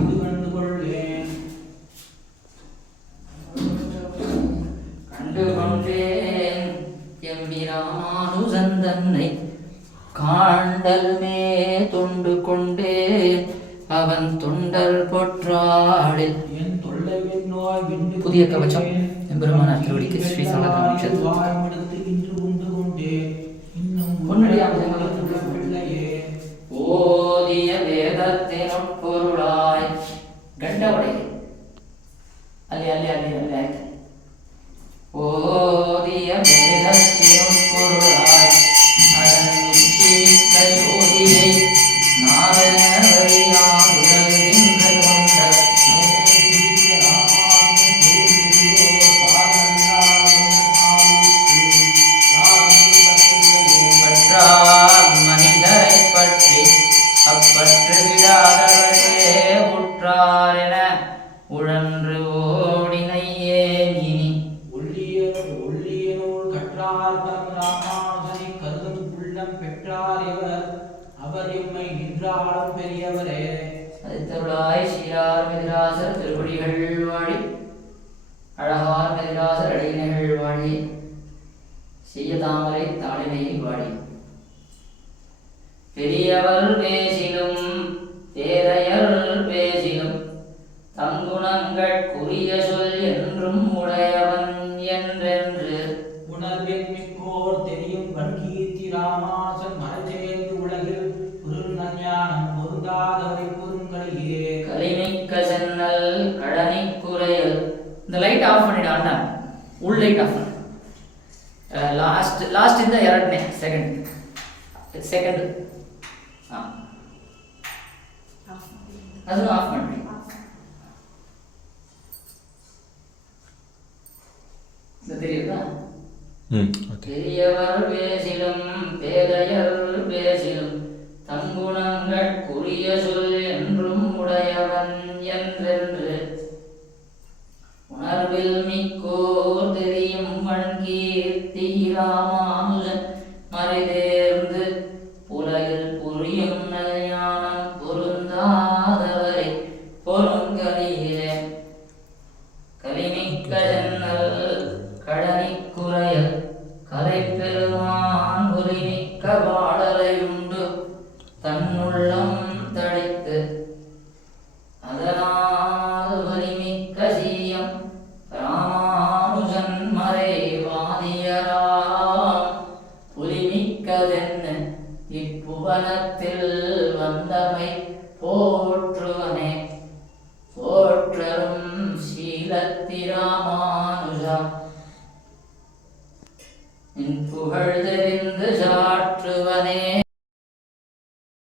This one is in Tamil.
இது கண்டு கொள்வேன். கண்டு கொண்டேன் எம்பிரானுசன் தன்னை காண்டல்மே தொண்டு கொண்டேன் அவன் தொண்டர் பொற்றாளில். என் தொல்லையின் நோய் விண்டு புதிய கவச்சம் எம்பெருமானார் திருவடிக்கு ஸ்ரீ வாய்மடுத்து இன்று உண்டு கொண்டேன். இன்னும் பிள்ளையே ஓதிய வேதத்தின் உட்பொருளாய் கண்டவடை அல்லி அல்லி அல்லி அல்லி ஆಯ್ತು. ஓதிய வேதத்தின் உட்பொருளாய் அதன் உச்சித்த ஜோதியை நாதனவரியான் உலகின்ற தொண்டர் மனிதரை பற்றி அப்பற்று விடாதவரே உற்றார் என உழன்று ஓடினையே இனி. ஒள்ளிய நூல் கற்றார் ராமானுஜனை கருதும் உள்ளம் பெற்றார் இவர். அவர் எம்மை நின்றாலும் பெரியவரே. அதித்தருளாய் ஸ்ரீரார் மெதிராசர் திருப்படிகள் வாழி அழகார் மெதிராசர் அடையினைகள் வாழி செய்ய தாமரை தாளினை வாழி. பெரியவர் பேசிலும் பேரையர் பேசிலும் தங்குணங்கட்குரிய சொல் என்றும் உடையவன் என்றென்று உணர்வில் மிக்கோர் தெரியும் வன்கீர்த்தி ராமாசன் மறைச்செயர்ந்து உலகில் ஞானம் பொருந்தாதவரை பொருங்களையே. கலிமிக்க சென்னல் கடனிக்குறையல். இந்த லைட் ಆಫ್ பண்ணிடு ಅಣ್ಣ. ಉಳ್ ಲೈಟ್ ಆಫ್ ಮಾಡಿ. ಲಾಸ್ಟ್ ಇಂದ ಎರಡನೇ ಸೆಕೆಂಡ್ ಅದನ್ನು ಆಫ್ ಮಾಡಿ. தெரியுதா? பெரியவர் பேசிலும் பேதையர் பேசிலும் தங்குணங்கட்குரிய சொல் என்றும் உடையவன் என்றென்று உணர்வில் மிக்கோர் தெரியும் வன்கீர்த்தி ராமானுஜன் மறைதேர்ந்து உலகில் புரியும் நல்ஞானம் பொருந்தாதவரை பொருங்கலியிலே. கலிமிக்க ஜன்னல் கடனிக்குறையல் கலை பெருமான் உரிமிக்க பாடலையுண்டு தன்னுள்ளம் தடித்து அதனால் வலிமிக்க சீயம் ராமானுஜன் மறைவாதியராம் புலிமிக்கதென்ன இப்புவனத்தில் வந்தமை போற்றுவனே. போற்றரும் சீலத்திராமானுஜா நின் புகழ் தெரிந்த